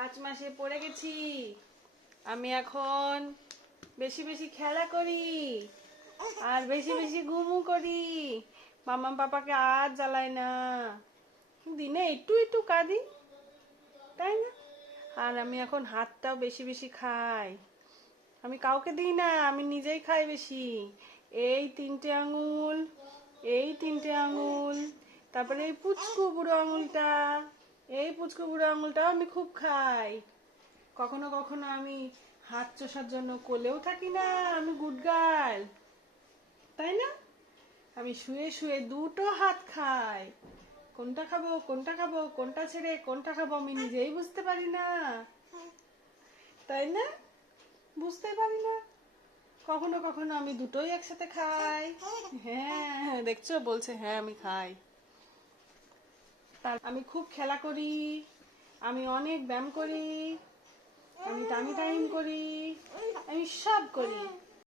5 মাসে পড়ে গেছি। আমি এখন বেশি বেশি খেলা করি আর বেশি বেশি ঘুমু করি। মাম্মা পাপাকে আর জ্বালাই না, দিনে একটু একটু কাঁদি, তাই না? আর আমি এখন হাতটাও বেশি বেশি খাই। আমি কাউকে দিই না, আমি নিজেই খাই বেশি। এই 3টে আঙুল, এই 3টে আঙুল, তারপরে এই পুচকু বুড়ো আঙুলটা, এই পুচকু বুড়ো আঙুলটাও আমি খুব খাই। কখনো কখনো আমি হাত চষার জন্য কোলেও থাকি না, আমি গুড গার্ল, তাই না? আমি শুয়ে শুয়ে 2টো হাত খাই। কোনটা খাবো কোনটা খাবো, কোনটা ছেড়ে কোনটা খাবো আমি নিজেই বুঝতে পারি না, তাই না? বুঝতে পারি না। কখনো কখনো আমি দুটোই একসাথে খাই। হ্যাঁ দেখছো, বলছে হ্যাঁ আমি খাই। আমি খুব খেলা করি, আমি অনেক ব্যায়াম করি, আমি টামি টাইম করি, আমি সব করি।